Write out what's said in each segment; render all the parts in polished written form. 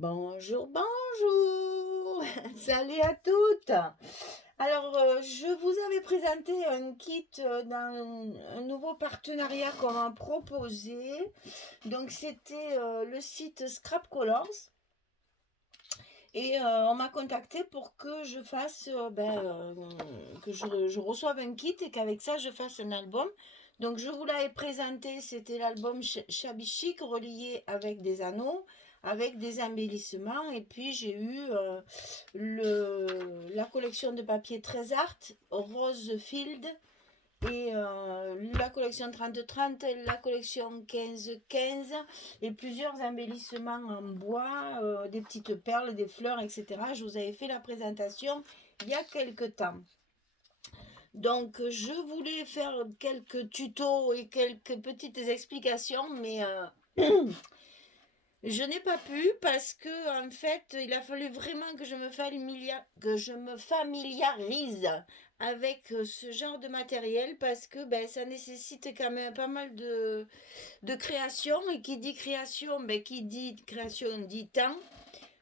Bonjour, bonjour! Salut à toutes! Alors, je vous avais présenté un kit d'un un nouveau partenariat qu'on m'a proposé. Donc, c'était le site Scrap Colors. Et on m'a contacté pour que je fasse, que je reçoive un kit et qu'avec ça, je fasse un album. Donc, je vous l'avais présenté, c'était l'album Shabby Chic relié avec des anneaux, avec des embellissements. Et puis, j'ai eu la collection de papier Très Art, Rose Field, et la collection 30-30, la collection 15-15 et plusieurs embellissements en bois, des petites perles, des fleurs, etc. Je vous avais fait la présentation il y a quelques temps. Donc, je voulais faire quelques tutos et quelques petites explications, mais je n'ai pas pu parce que, en fait, il a fallu vraiment que je me familiarise avec ce genre de matériel parce que ça nécessite quand même pas mal de création. Et qui dit création, qui dit création dit temps.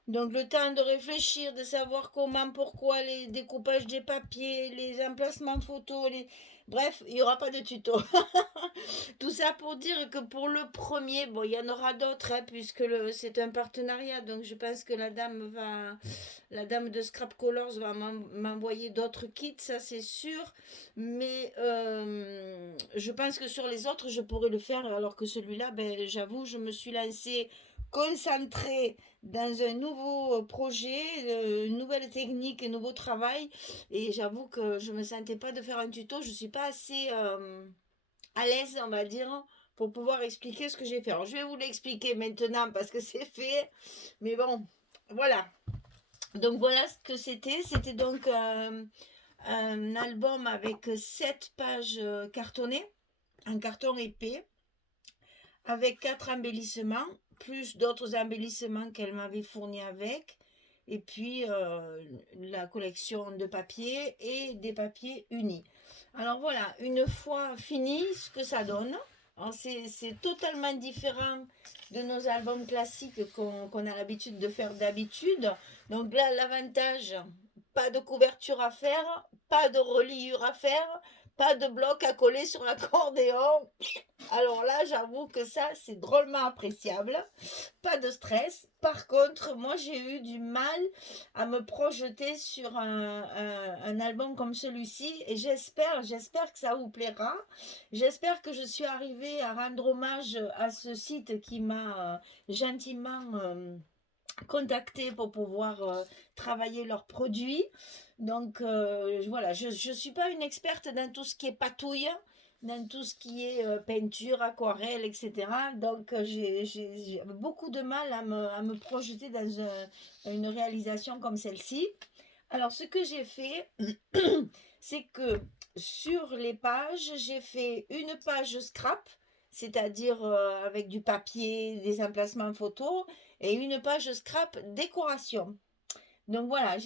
Donc le temps de réfléchir, de savoir comment, pourquoi, les découpages des papiers, les emplacements photos, bref, il n'y aura pas de tuto. Tout ça pour dire que pour le premier, bon, il y en aura d'autres, hein, puisque c'est un partenariat, donc je pense que la dame de Scrap Colors va m'envoyer d'autres kits, ça c'est sûr, mais je pense que sur les autres, je pourrais le faire, alors que celui-là, j'avoue, je me suis lancée concentrée dans un nouveau projet, une nouvelle technique, un nouveau travail, et j'avoue que je ne me sentais pas de faire un tuto, je ne suis pas assez à l'aise, on va dire, pour pouvoir expliquer ce que j'ai fait. Alors, je vais vous l'expliquer maintenant parce que c'est fait, mais bon, voilà. Donc, voilà ce que c'était. C'était donc un album avec 7 pages cartonnées, un carton épais, avec 4 embellissements, plus d'autres embellissements qu'elle m'avait fournis avec, et puis la collection de papiers et des papiers unis. Alors voilà, une fois fini, ce que ça donne. C'est totalement différent de nos albums classiques qu'on a l'habitude de faire d'habitude. Donc là, l'avantage, pas de couverture à faire, pas de reliure à faire, pas de bloc à coller sur l'accordéon. Alors là, j'avoue que ça, c'est drôlement appréciable. Pas de stress. Par contre, moi, j'ai eu du mal à me projeter sur un album comme celui-ci. Et j'espère que ça vous plaira. J'espère que je suis arrivée à rendre hommage à ce site qui m'a gentiment contacté pour pouvoir travailler leurs produits. Donc voilà, je ne suis pas une experte dans tout ce qui est patouille, dans tout ce qui est peinture, aquarelle, etc. Donc j'ai beaucoup de mal à me projeter dans une réalisation comme celle-ci. Alors ce que j'ai fait, c'est que sur les pages, j'ai fait une page scrap, c'est-à-dire avec du papier, des emplacements photos, et une page scrap décoration. Donc voilà,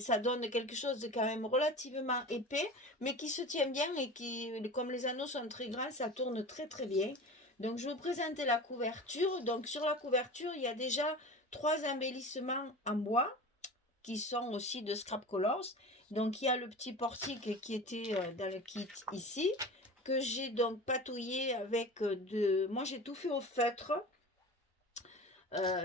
ça donne quelque chose de quand même relativement épais, mais qui se tient bien et qui, comme les anneaux sont très grands, ça tourne très très bien. Donc je vais vous présenter la couverture. Donc sur la couverture, il y a déjà 3 embellissements en bois qui sont aussi de Scrap Colors. Donc il y a le petit portique qui était dans le kit ici, que j'ai donc patouillé avec Moi j'ai tout fait au feutre.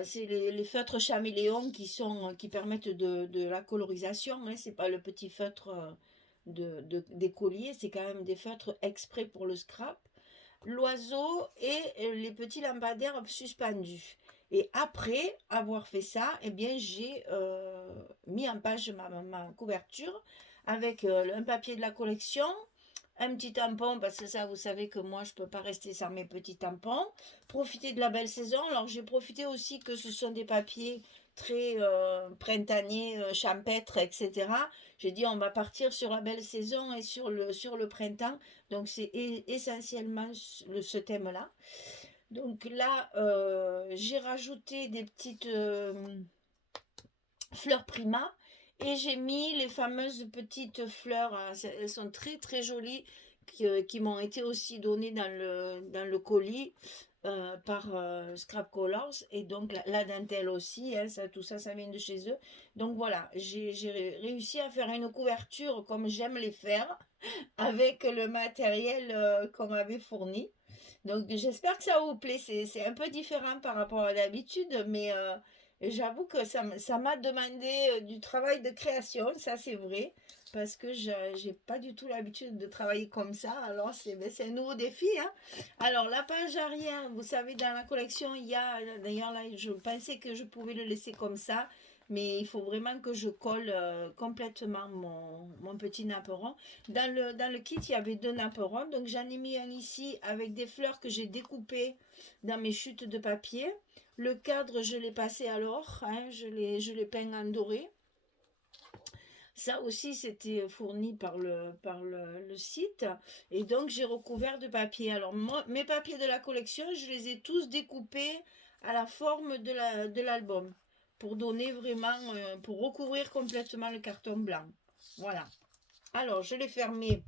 C'est les feutres chaméléons qui permettent de la colorisation. Hein. C'est pas le petit feutre des colliers, c'est quand même des feutres exprès pour le scrap. L'oiseau et les petits lampadaires suspendus. Et après avoir fait ça, eh bien, j'ai mis en page ma couverture avec un papier de la collection, un petit tampon, parce que ça, vous savez que moi, je ne peux pas rester sans mes petits tampons. Profiter de la belle saison. Alors, j'ai profité aussi que ce sont des papiers très printaniers, champêtres, etc. J'ai dit, on va partir sur la belle saison et sur le printemps. Donc, c'est essentiellement ce thème-là. Donc là, j'ai rajouté des petites fleurs Prima et j'ai mis les fameuses petites fleurs, hein, elles sont très très jolies, qui m'ont été aussi données dans le colis. par Scrap Colors et donc la dentelle aussi, hein, tout ça, ça vient de chez eux. Donc voilà, j'ai réussi à faire une couverture comme j'aime les faire avec le matériel qu'on m'avait fourni. Donc j'espère que ça vous plaît. C'est un peu différent par rapport à d'habitude, mais j'avoue que ça m'a demandé du travail de création, ça c'est vrai, parce que je j'ai pas du tout l'habitude de travailler comme ça. Alors c'est un nouveau défi, hein. Alors la page arrière, vous savez, dans la collection, il y a, d'ailleurs là, je pensais que je pouvais le laisser comme ça. Mais il faut vraiment que je colle complètement mon petit napperon. Dans le kit, il y avait deux napperons. Donc j'en ai mis un ici avec des fleurs que j'ai découpées dans mes chutes de papier. Le cadre, je l'ai passé à l'or. Hein, je l'ai peint en doré. Ça aussi, c'était fourni par le site. Et donc, j'ai recouvert de papier. Alors, mes papiers de la collection, je les ai tous découpés à la forme de l'album. Pour donner vraiment, pour recouvrir complètement le carton blanc. Voilà. Alors, je l'ai fermé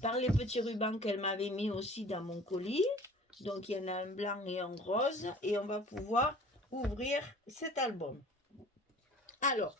par les petits rubans qu'elle m'avait mis aussi dans mon colis. Donc, il y en a un blanc et un rose. Et on va pouvoir ouvrir cet album. Alors,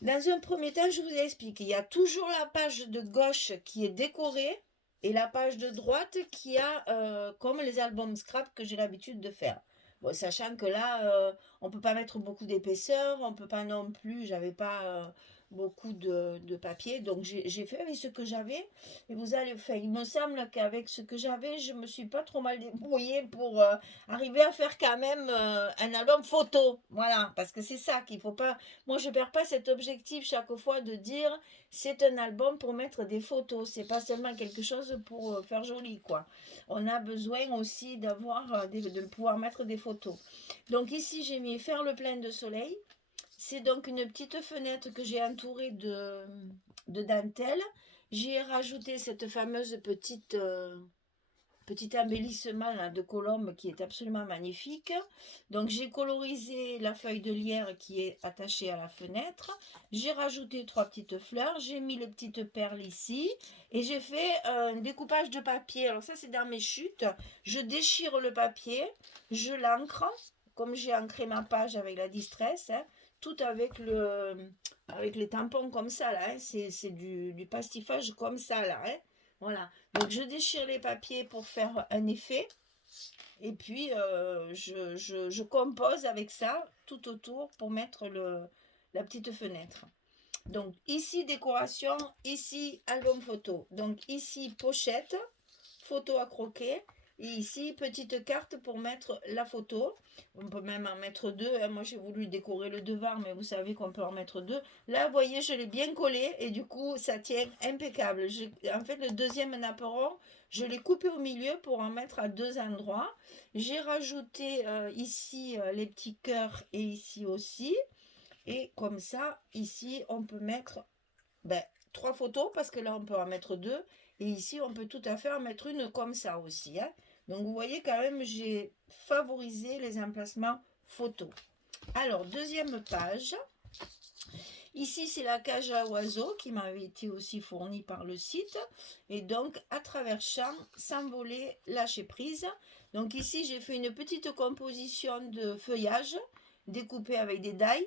dans un premier temps, je vous explique. Il y a toujours la page de gauche qui est décorée et la page de droite qui a comme les albums scrap que j'ai l'habitude de faire. Bon, sachant que là, on ne peut pas mettre beaucoup d'épaisseur, on ne peut pas non plus, j'avais pas beaucoup de papier, donc j'ai fait avec ce que j'avais. Et vous allez faire, il me semble qu'avec ce que j'avais, je me suis pas trop mal débrouillée pour arriver à faire quand même un album photo. Voilà, parce que c'est ça qu'il faut pas. Moi, je perds pas cet objectif chaque fois de dire c'est un album pour mettre des photos. C'est pas seulement quelque chose pour faire joli, quoi. On a besoin aussi d'avoir, de pouvoir mettre des photos. Donc ici, j'ai mis faire le plein de soleil. C'est donc une petite fenêtre que j'ai entourée de dentelle. J'ai rajouté cette fameuse petit embellissement là, de colombe qui est absolument magnifique. Donc j'ai colorisé la feuille de lierre qui est attachée à la fenêtre. J'ai rajouté trois petites fleurs. J'ai mis les petites perles ici. Et j'ai fait un découpage de papier. Alors ça c'est dans mes chutes. Je déchire le papier. Je l'encre. Comme j'ai ancré ma page avec la distress. Hein, tout avec les tampons comme ça là. Hein, c'est du pastifage comme ça là. Hein, voilà. Donc je déchire les papiers pour faire un effet. Et puis je compose avec ça tout autour pour mettre la petite fenêtre. Donc ici décoration, ici album photo. Donc ici pochette, photo à croquer. Et ici, petite carte pour mettre la photo. On peut même en mettre deux. Hein. Moi, j'ai voulu décorer le devant, mais vous savez qu'on peut en mettre deux. Là, vous voyez, je l'ai bien collé et du coup, ça tient impeccable. En fait, le deuxième napperon, je l'ai coupé au milieu pour en mettre à deux endroits. J'ai rajouté ici les petits cœurs et ici aussi. Et comme ça, ici, on peut mettre ben, trois photos parce que là, on peut en mettre deux. Et ici, on peut tout à fait en mettre une comme ça aussi. Hein. Donc, vous voyez quand même, j'ai favorisé les emplacements photos. Alors, deuxième page. Ici, c'est la cage à oiseaux qui m'avait été aussi fournie par le site. Et donc, à travers champ, s'envoler, lâcher prise. Donc ici, j'ai fait une petite composition de feuillage découpé avec des die.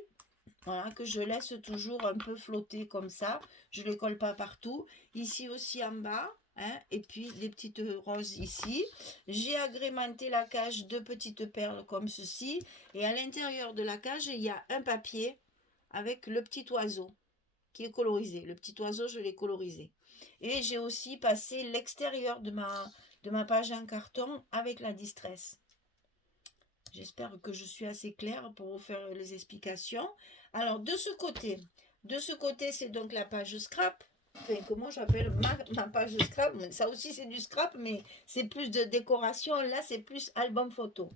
Voilà, que je laisse toujours un peu flotter comme ça. Je ne les colle pas partout. Ici aussi en bas. Hein, et puis des petites roses ici. J'ai agrémenté la cage de petites perles comme ceci. Et à l'intérieur de la cage, il y a un papier avec le petit oiseau qui est colorisé. Le petit oiseau, je l'ai colorisé. Et j'ai aussi passé l'extérieur de ma page en carton avec la distress. J'espère que je suis assez claire pour vous faire les explications. Alors, de ce côté, c'est donc la page scrap. Enfin, comment j'appelle ma page scrap. Ça aussi, c'est du scrap, mais c'est plus de décoration. Là, c'est plus album photo.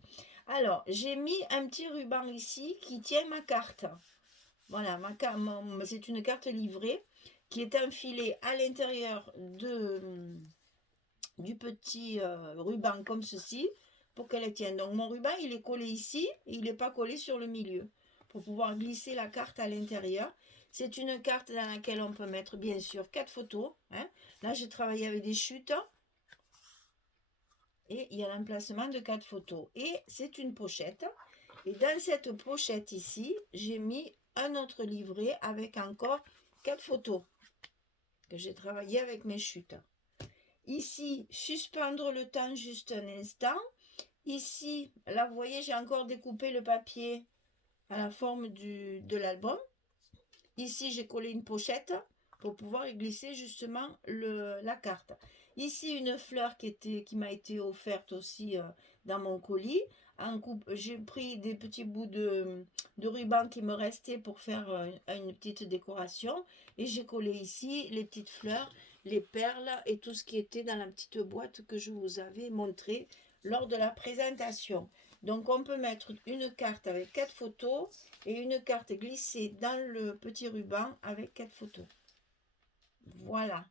Alors, j'ai mis un petit ruban ici qui tient ma carte. Voilà, c'est une carte livrée qui est enfilée à l'intérieur du petit ruban comme ceci pour qu'elle tienne. Donc mon ruban, il est collé ici et il n'est pas collé sur le milieu pour pouvoir glisser la carte à l'intérieur. C'est une carte dans laquelle on peut mettre bien sûr 4 photos. Hein. Là, j'ai travaillé avec des chutes. Et il y a l'emplacement de 4 photos. Et c'est une pochette. Et dans cette pochette ici, j'ai mis un autre livret avec encore 4 photos que j'ai travaillé avec mes chutes. Ici, suspendre le temps juste un instant. Ici, là, vous voyez, j'ai encore découpé le papier à la forme de l'album. Ici, j'ai collé une pochette pour pouvoir y glisser justement la carte. Ici, une fleur qui m'a été offerte aussi dans mon colis. J'ai pris des petits bouts de ruban qui me restaient pour faire une petite décoration. Et j'ai collé ici les petites fleurs, les perles et tout ce qui était dans la petite boîte que je vous avais montré lors de la présentation. Donc, on peut mettre une carte avec 4 photos et une carte glissée dans le petit ruban avec 4 photos. Voilà.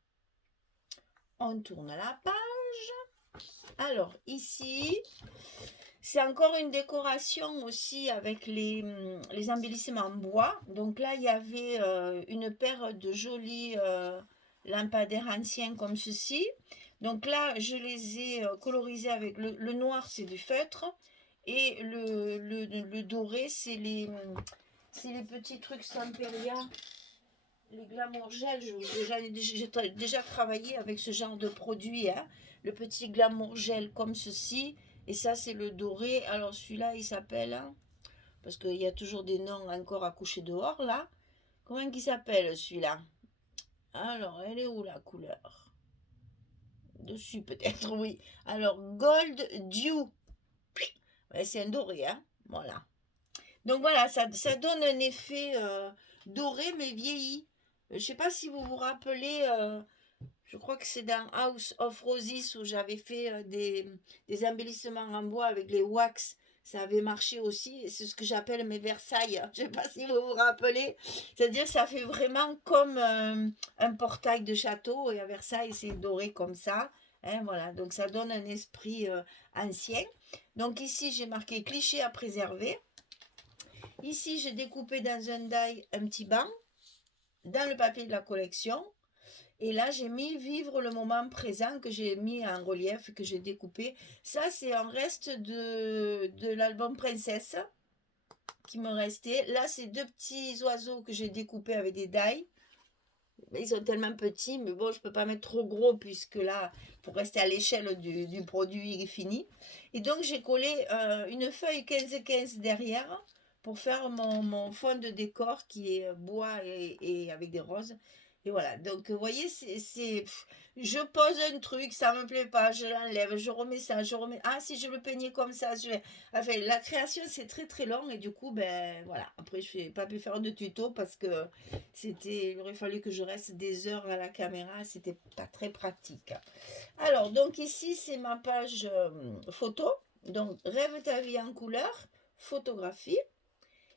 On tourne la page. Alors, ici, c'est encore une décoration aussi avec les embellissements en bois. Donc là, il y avait une paire de jolis lampadaires anciens comme ceci. Donc là, je les ai colorisés avec le noir, c'est du feutre. Et le doré, c'est les petits trucs Samperia, les glamour gel. J'ai déjà travaillé avec ce genre de produit, hein. Le petit glamour gel comme ceci. Et ça, c'est le doré. Alors celui-là, il s'appelle, hein, parce qu'il y a toujours des noms encore à coucher dehors, là. Comment il s'appelle celui-là? Alors, elle est où la couleur? Dessus peut-être, oui. Alors, Gold Dew. Ouais, c'est un doré, hein. Voilà. Donc voilà, ça donne un effet doré mais vieilli. Je ne sais pas si vous vous rappelez, je crois que c'est dans House of Roses où j'avais fait des embellissements en bois avec les wax. Ça avait marché aussi. C'est ce que j'appelle mes Versailles. Je ne sais pas si vous vous rappelez. C'est-à-dire ça fait vraiment comme un portail de château. Et à Versailles, c'est doré comme ça. Hein, voilà, donc ça donne un esprit ancien. Donc ici, j'ai marqué cliché à préserver. Ici, j'ai découpé dans un die un petit banc dans le papier de la collection. Et là, j'ai mis vivre le moment présent que j'ai mis en relief, que j'ai découpé. Ça, c'est un reste de l'album Princesse qui me restait. Là, c'est 2 petits oiseaux que j'ai découpés avec des die. Ils sont tellement petits, mais bon, je ne peux pas mettre trop gros puisque là, pour rester à l'échelle du produit fini. Et donc, j'ai collé une feuille 15-15 derrière pour faire mon fond de décor qui est bois et avec des roses. Et voilà, donc vous voyez, je pose un truc, ça me plaît pas, je l'enlève, je remets ça, je remets... Ah, si je le peignais comme ça, je vais... Enfin, la création, c'est très très long et du coup, ben voilà. Après, je n'ai pas pu faire de tuto parce que il aurait fallu que je reste des heures à la caméra, c'était pas très pratique. Alors, donc ici, c'est ma page photo. Donc, rêve ta vie en couleur, photographie.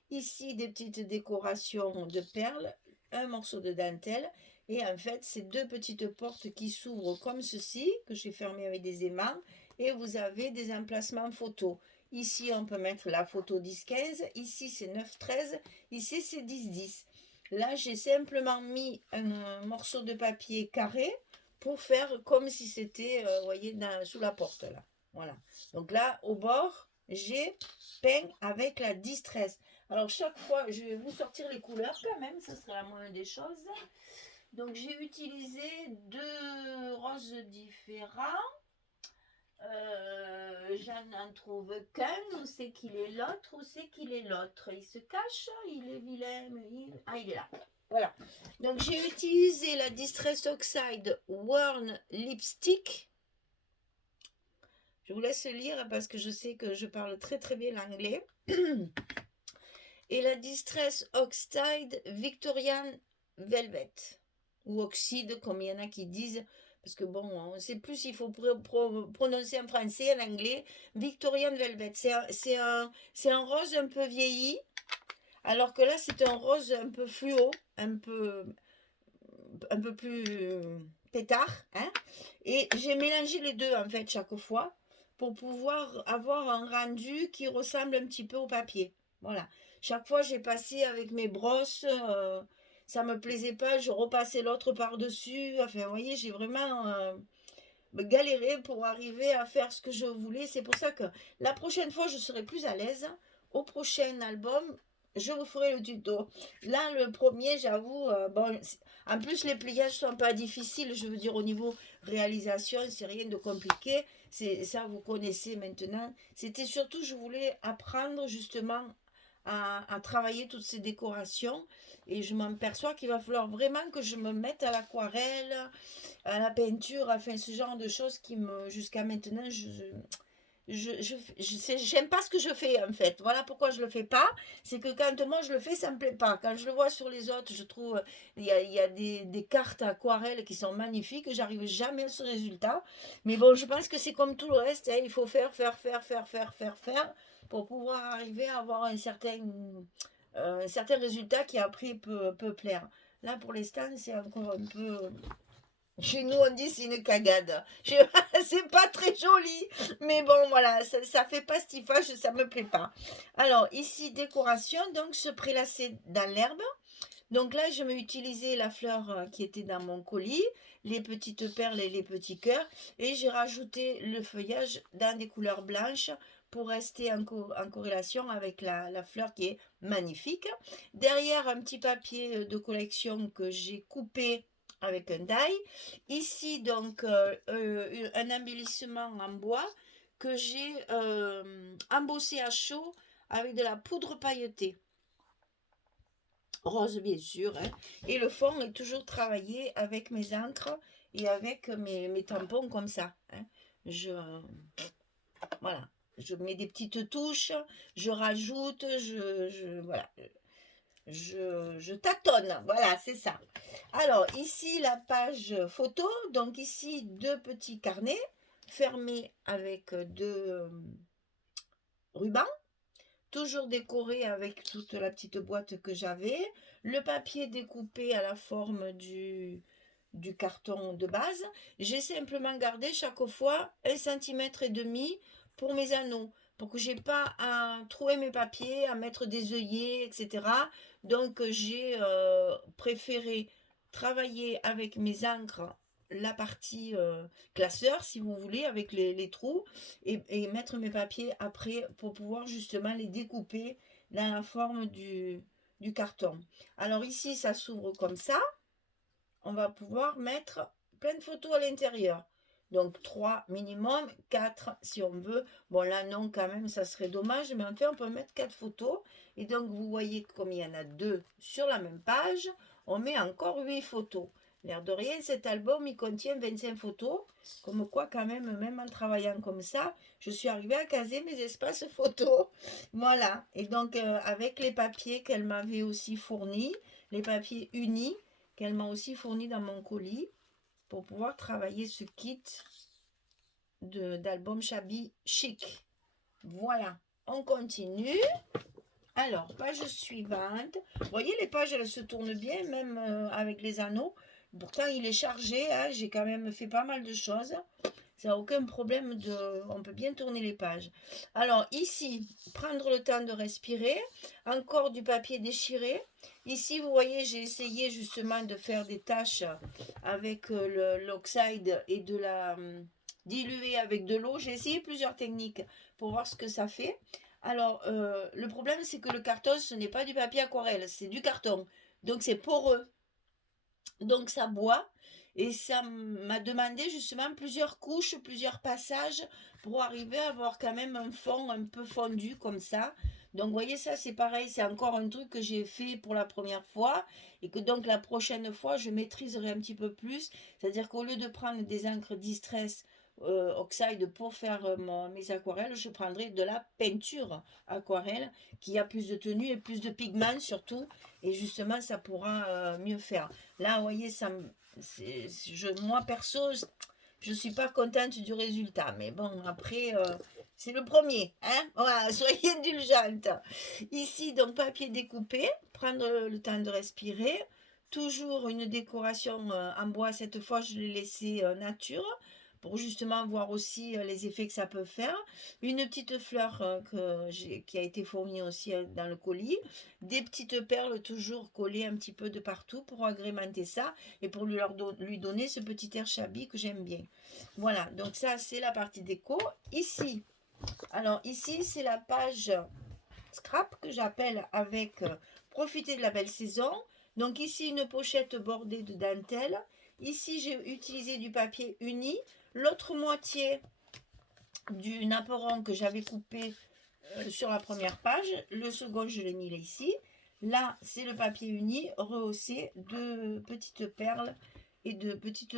Ici, des petites décorations de perles, un morceau de dentelle. Et en fait, c'est 2 petites portes qui s'ouvrent comme ceci, que j'ai fermées avec des aimants. Et vous avez des emplacements photos. Ici, on peut mettre la photo 10-15. Ici, c'est 9-13. Ici, c'est 10-10. Là, j'ai simplement mis un morceau de papier carré pour faire comme si c'était, vous voyez, sous la porte, là. Voilà. Donc là, au bord, j'ai peint avec la distress. Alors, chaque fois, je vais vous sortir les couleurs quand même, ce serait la moindre des choses. Donc, j'ai utilisé 2 roses différents. J'en trouve qu'un, où c'est qu'il est l'autre, où c'est qu'il est l'autre. Il se cache, il est vilain, ah, il est là. Voilà. Donc, j'ai utilisé la Distress Oxide Worn Lipstick. Je vous laisse lire parce que je sais que je parle très très bien l'anglais. Et la Distress Oxide Victorian Velvet. Ou Oxide, comme il y en a qui disent. Parce que bon, on ne sait plus s'il faut prononcer en français, en anglais. Victorian Velvet. C'est un rose un peu vieilli. Alors que là, c'est un rose un peu fluo. Un peu plus pétard. Hein, et j'ai mélangé les deux, en fait, chaque fois. Pour pouvoir avoir un rendu qui ressemble un petit peu au papier. Voilà. Chaque fois, j'ai passé avec mes brosses. Ça me plaisait pas, je repassais l'autre par-dessus. Enfin, vous voyez, j'ai vraiment galérer pour arriver à faire ce que je voulais. C'est pour ça que la prochaine fois, je serai plus à l'aise. Au prochain album, je vous ferai le tuto. Là, le premier, j'avoue, bon, en plus, les pliages sont pas difficiles. Je veux dire, au niveau réalisation, c'est rien de compliqué. C'est ça, vous connaissez maintenant. C'était surtout, je voulais apprendre justement à travailler toutes ces décorations. Et je m'aperçois qu'il va falloir vraiment que je me mette à l'aquarelle, à la peinture, enfin ce genre de choses qui me, jusqu'à maintenant, j'aime pas ce que je fais en fait. Voilà pourquoi je le fais pas. C'est que quand moi je le fais, ça me plaît pas. Quand je le vois sur les autres, je trouve il y a des cartes aquarelles qui sont magnifiques. J'arrive jamais à ce résultat. Mais bon, je pense que c'est comme tout le reste, hein. Il faut faire pour pouvoir arriver à avoir un certain résultat qui après peut plaire. Là pour l'instant, c'est encore un peu. Chez nous, on dit c'est une cagade. C'est pas très joli, mais bon, voilà, ça fait pas stifage, ça me plaît pas. Alors, ici, décoration, donc se prélasser dans l'herbe. Donc là, je vais utiliser la fleur qui était dans mon colis, les petites perles et les petits cœurs, et j'ai rajouté le feuillage dans des couleurs blanches pour rester en corrélation avec la fleur qui est magnifique. Derrière, un petit papier de collection que j'ai coupé avec un die. Ici, donc, un embellissement en bois que j'ai embossé à chaud avec de la poudre pailletée. Rose, bien sûr, hein. Et le fond est toujours travaillé avec mes encres et avec mes tampons comme ça, hein. Je, voilà, je mets des petites touches, je rajoute, voilà, je tâtonne, voilà, c'est ça. Alors, ici, la page photo. Donc, ici, deux petits carnets fermés avec deux rubans. Toujours décorés avec toute la petite boîte que j'avais. Le papier découpé à la forme du carton de base. J'ai simplement gardé chaque fois 1,5 cm pour mes anneaux, pour que j'ai pas à trouver mes papiers, à mettre des œillets, etc. Donc j'ai préféré travailler avec mes encres la partie classeur, si vous voulez, avec les trous, et mettre mes papiers après pour pouvoir justement les découper dans la forme du carton. Alors ici, ça s'ouvre comme ça. On va pouvoir mettre plein de photos à l'intérieur. Donc 3 minimum, 4 si on veut. Bon là non quand même, ça serait dommage, mais en fait on peut mettre 4 photos. Et donc vous voyez comme il y en a 2 sur la même page, on met encore 8 photos. L'air de rien, cet album il contient 25 photos. Comme quoi quand même en travaillant comme ça, je suis arrivée à caser mes espaces photos. Voilà. Et donc avec les papiers qu'elle m'avait aussi fournis, les papiers unis, qu'elle m'a aussi fourni dans mon colis pour pouvoir travailler ce kit d'album Shabby Chic. Voilà, on continue. Alors, page suivante. Vous voyez, les pages, elles se tournent bien, même avec les anneaux. Pourtant, il est chargé, hein, j'ai quand même fait pas mal de choses. Ça n'a aucun problème on peut bien tourner les pages. Alors ici, prendre le temps de respirer. Encore du papier déchiré. Ici, vous voyez, j'ai essayé justement de faire des taches avec l'oxyde et de la diluer avec de l'eau. J'ai essayé plusieurs techniques pour voir ce que ça fait. Alors, le problème, c'est que le carton, ce n'est pas du papier aquarelle, c'est du carton. Donc, c'est poreux. Donc, ça boit. Et ça m'a demandé justement plusieurs couches, plusieurs passages pour arriver à avoir quand même un fond un peu fondu comme ça. Donc, vous voyez, ça, c'est pareil. C'est encore un truc que j'ai fait pour la première fois et que donc la prochaine fois, je maîtriserai un petit peu plus. C'est-à-dire qu'au lieu de prendre des encres Distress Oxide pour faire mes aquarelles, je prendrai de la peinture aquarelle qui a plus de tenue et plus de pigments surtout. Et justement, ça pourra mieux faire. Là, vous voyez, moi perso, je suis pas contente du résultat. Mais bon, après, c'est le premier. Hein, voilà, soyez indulgente. Ici, donc, papier découpé. Prendre le temps de respirer. Toujours une décoration en bois. Cette fois, je l'ai laissé nature pour justement voir aussi les effets que ça peut faire. Une petite fleur qui a été fournie aussi dans le colis. Des petites perles toujours collées un petit peu de partout pour agrémenter ça et pour lui donner ce petit air shabby que j'aime bien. Voilà, donc ça c'est la partie déco. Ici, alors ici c'est la page scrap que j'appelle avec profiter de la belle saison. Donc ici une pochette bordée de dentelle. Ici j'ai utilisé du papier uni. L'autre moitié du naperon que j'avais coupé sur la première page. Le second je l'ai mis là ici. Là c'est le papier uni rehaussé de petites perles et de petites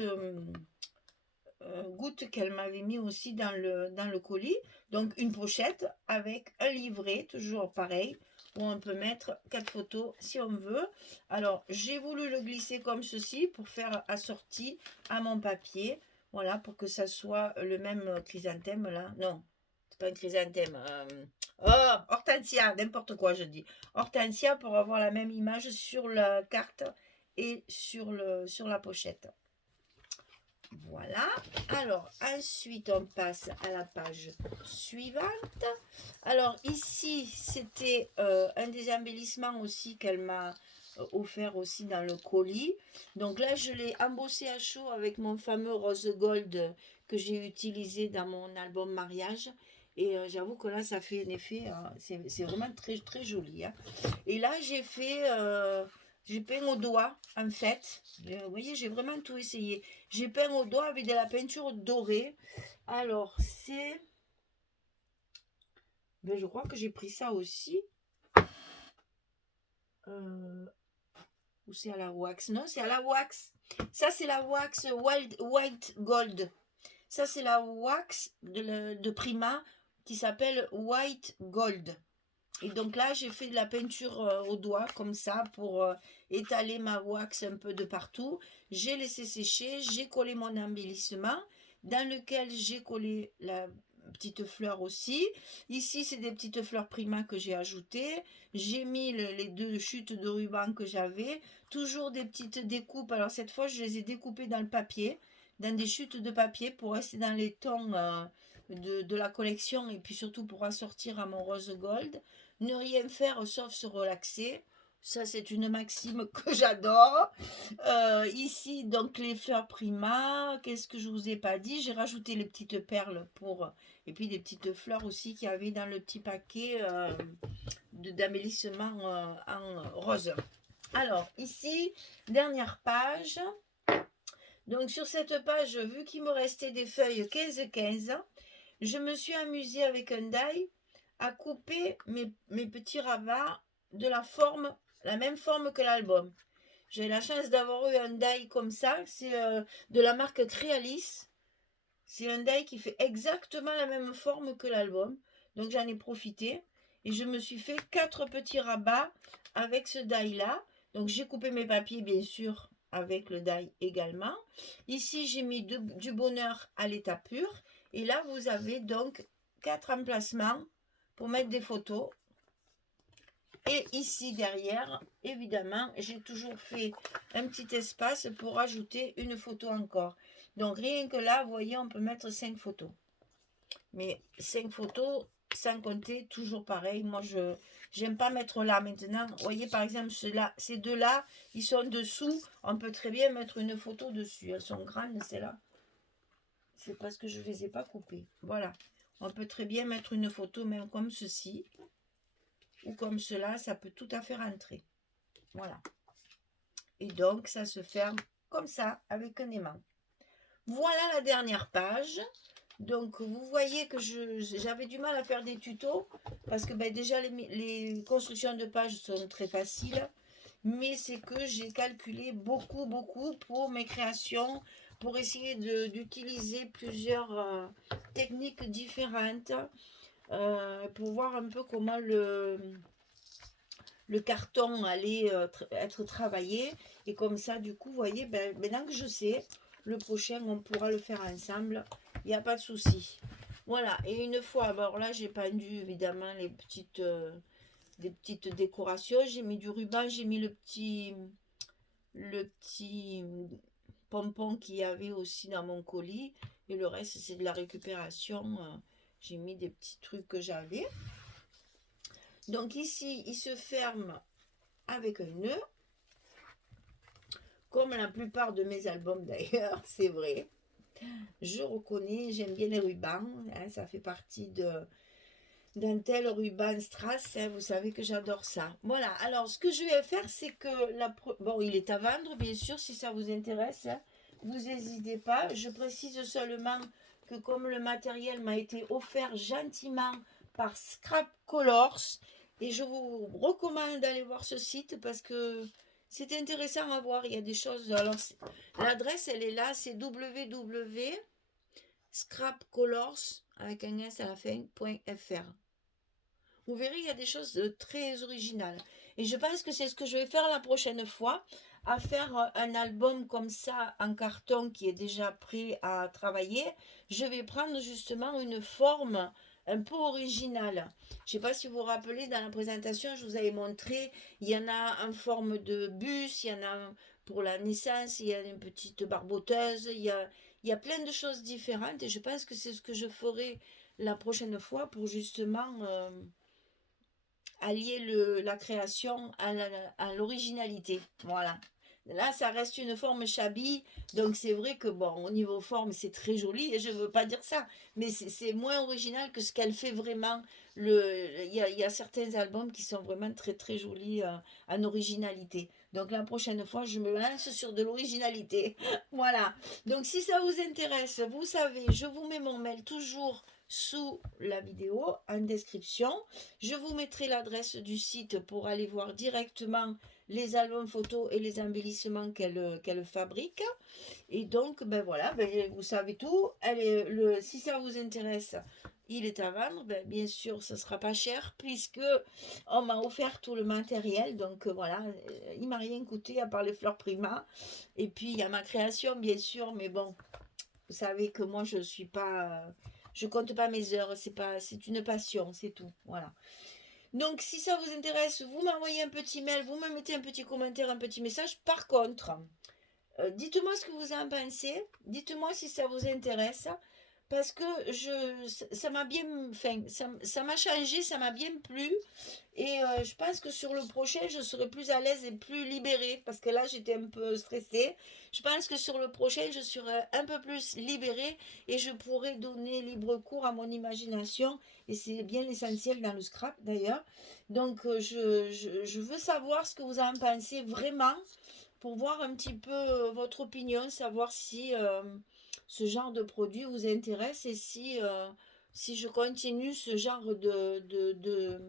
gouttes qu'elle m'avait mis aussi dans le colis. Donc une pochette avec un livret, toujours pareil, où on peut mettre 4 photos si on veut. Alors j'ai voulu le glisser comme ceci pour faire assorti à mon papier. Voilà, pour que ça soit le même chrysanthème là. Non, c'est pas un chrysanthème. Oh, hortensia, n'importe quoi je dis. Hortensia pour avoir la même image sur la carte et sur la pochette. Voilà. Alors, ensuite, on passe à la page suivante. Alors, ici, c'était un des embellissements aussi qu'elle m'a offert aussi dans le colis. Donc là, je l'ai embossé à chaud avec mon fameux rose gold que j'ai utilisé dans mon album mariage. Et j'avoue que là, ça fait un effet, c'est vraiment très, très joli. Hein. Et là, j'ai peint au doigt, en fait. Vous voyez, j'ai vraiment tout essayé. J'ai peint au doigt avec de la peinture dorée. Alors, c'est... Ben, je crois que j'ai pris ça aussi. Ou c'est à la wax? Non, c'est à la wax. Ça, c'est la wax White Gold. Ça, c'est la wax de Prima qui s'appelle White Gold. Et donc là, j'ai fait de la peinture au doigt comme ça pour étaler ma wax un peu de partout. J'ai laissé sécher, j'ai collé mon embellissement dans lequel j'ai collé la petite fleur aussi. Ici, c'est des petites fleurs Prima que j'ai ajoutées. J'ai mis les 2 chutes de ruban que j'avais. Toujours des petites découpes. Alors cette fois, je les ai découpées dans le papier, dans des chutes de papier pour rester dans les tons de la collection et puis surtout pour assortir à mon rose gold. Ne rien faire sauf se relaxer. Ça, c'est une maxime que j'adore. Ici, donc, les fleurs Prima. Qu'est-ce que je vous ai pas dit? J'ai rajouté les petites perles pour... Et puis, des petites fleurs aussi qu'il y avait dans le petit paquet d'embellissement en rose. Alors, ici, dernière page. Donc, sur cette page, vu qu'il me restait des feuilles 15-15, je me suis amusée avec un die à couper mes petits rabats de la même forme que l'album. J'ai la chance d'avoir eu un die comme ça. C'est de la marque Crealis. C'est un die qui fait exactement la même forme que l'album. Donc j'en ai profité. Et je me suis fait 4 petits rabats avec ce die là. Donc j'ai coupé mes papiers bien sûr avec le die également. Ici j'ai mis du bonheur à l'état pur. Et là vous avez donc 4 emplacements pour mettre des photos. Et ici derrière, évidemment, j'ai toujours fait un petit espace pour ajouter une photo encore. Donc rien que là, vous voyez, on peut mettre 5 photos. Mais 5 photos, sans compter, toujours pareil. Moi, je n'aime pas mettre là maintenant. Vous voyez, par exemple, ces deux-là, ils sont dessous. On peut très bien mettre une photo dessus. Elles sont grandes, celles-là. C'est parce que je ne les ai pas coupées. Voilà. On peut très bien mettre une photo, même comme ceci. Ou comme cela, ça peut tout à fait rentrer. Voilà. Et donc, ça se ferme comme ça, avec un aimant. Voilà la dernière page. Donc, vous voyez que j'avais du mal à faire des tutos, parce que déjà, les constructions de pages sont très faciles. Mais c'est que j'ai calculé beaucoup pour mes créations, pour essayer d'utiliser plusieurs techniques différentes, pour voir un peu comment le carton allait être travaillé. Et comme ça, du coup, vous voyez, maintenant que je sais, le prochain, on pourra le faire ensemble. Il n'y a pas de souci. Voilà. Et une fois, alors là, j'ai pendu évidemment des petites décorations. J'ai mis du ruban, j'ai mis le petit pompon qu'il y avait aussi dans mon colis. Et le reste, c'est de la récupération. J'ai mis des petits trucs que j'avais. Donc ici, il se ferme avec un nœud. Comme la plupart de mes albums d'ailleurs, c'est vrai. Je reconnais, j'aime bien les rubans. Hein, ça fait partie d'un tel ruban strass. Hein, vous savez que j'adore ça. Voilà, alors ce que je vais faire, c'est que... Bon, il est à vendre, bien sûr, si ça vous intéresse. Hein, vous n'hésitez pas. Je précise seulement que comme le matériel m'a été offert gentiment par Scrap Colors, et je vous recommande d'aller voir ce site parce que c'est intéressant à voir. Il y a des choses... Alors, l'adresse, elle est là, c'est www.scrapcolors, avec un S à la fin, .fr. Vous verrez, il y a des choses très originales. Et je pense que c'est ce que je vais faire la prochaine fois, à faire un album comme ça en carton qui est déjà prêt à travailler. Je vais prendre justement une forme un peu originale. Je ne sais pas si vous vous rappelez, dans la présentation, je vous avais montré, il y en a en forme de bus, il y en a pour la naissance, il y a une petite barboteuse, il y a plein de choses différentes et je pense que c'est ce que je ferai la prochaine fois pour justement allier la création à l'originalité. Voilà. Là, ça reste une forme shabby, donc c'est vrai que, bon, au niveau forme, c'est très joli, et je ne veux pas dire ça, mais c'est moins original que ce qu'elle fait vraiment. Il y a certains albums qui sont vraiment très, très jolis en originalité. Donc la prochaine fois, je me lance sur de l'originalité. Voilà. Donc si ça vous intéresse, vous savez, je vous mets mon mail toujours sous la vidéo en description. Je vous mettrai l'adresse du site pour aller voir directement les albums photos et les embellissements qu'elle fabrique. Et donc, ben voilà, ben vous savez tout. Si ça vous intéresse, il est à vendre. Ben, bien sûr, ce ne sera pas cher puisque on m'a offert tout le matériel. Donc voilà, il m'a rien coûté à part les fleurs Prima. Et puis, il y a ma création, bien sûr. Mais bon, vous savez que moi, je compte pas mes heures. C'est une passion, c'est tout. Voilà. Donc, si ça vous intéresse, vous m'envoyez un petit mail, vous me mettez un petit commentaire, un petit message. Par contre, dites-moi ce que vous en pensez. Dites-moi si ça vous intéresse. Parce que ça m'a bien, enfin, ça m'a changé, ça m'a bien plu. Et je pense que sur le prochain, je serai plus à l'aise et plus libérée. Parce que là, j'étais un peu stressée. Je pense que sur le prochain, je serai un peu plus libérée. Et je pourrai donner libre cours à mon imagination. Et c'est bien l'essentiel dans le scrap d'ailleurs. Donc, je veux savoir ce que vous en pensez vraiment. Pour voir un petit peu votre opinion. Savoir si ce genre de produit vous intéresse. Et si je continue ce genre de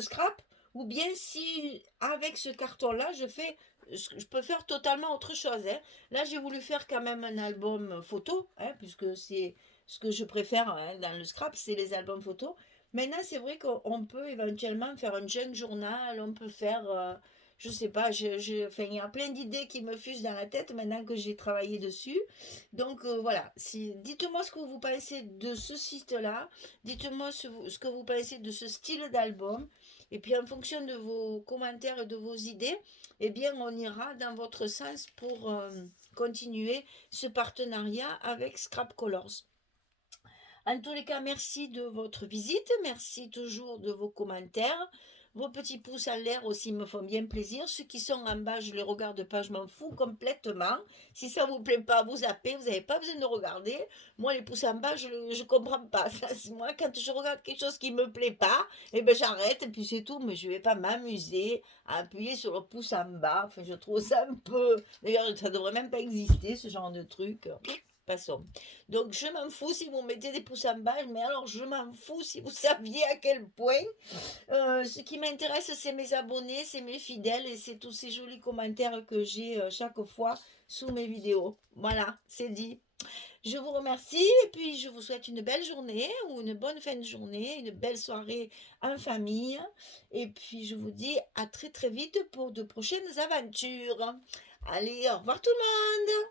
scrap, ou bien si avec ce carton-là, je peux faire totalement autre chose. Hein. Là, j'ai voulu faire quand même un album photo, hein, puisque c'est ce que je préfère hein, dans le scrap, c'est les albums photos. Maintenant, c'est vrai qu'on peut éventuellement faire un junk journal, on peut faire, je sais pas, enfin, il y a plein d'idées qui me fusent dans la tête maintenant que j'ai travaillé dessus. Donc voilà, dites-moi ce que vous pensez de ce site-là, dites-moi ce que vous pensez de ce style d'album, et puis en fonction de vos commentaires et de vos idées, eh bien on ira dans votre sens pour continuer ce partenariat avec Scrap Colors. En tous les cas, merci de votre visite, merci toujours de vos commentaires. Vos petits pouces en l'air aussi me font bien plaisir. Ceux qui sont en bas, je ne les regarde pas, je m'en fous complètement. Si ça ne vous plaît pas, vous zappez, vous n'avez pas besoin de regarder. Moi, les pouces en bas, je ne comprends pas. Ça, moi, quand je regarde quelque chose qui ne me plaît pas, eh ben, j'arrête et puis c'est tout. Mais je ne vais pas m'amuser à appuyer sur le pouce en bas. Enfin, je trouve ça un peu... D'ailleurs, ça ne devrait même pas exister, ce genre de truc. Passons. Donc je m'en fous si vous mettez des pouces en bas, mais alors je m'en fous si vous saviez à quel point. Ce qui m'intéresse, c'est mes abonnés, c'est mes fidèles et c'est tous ces jolis commentaires que j'ai chaque fois sous mes vidéos. Voilà, c'est dit. Je vous remercie et puis je vous souhaite une belle journée ou une bonne fin de journée, une belle soirée en famille. Et puis je vous dis à très très vite pour de prochaines aventures. Allez, au revoir tout le monde!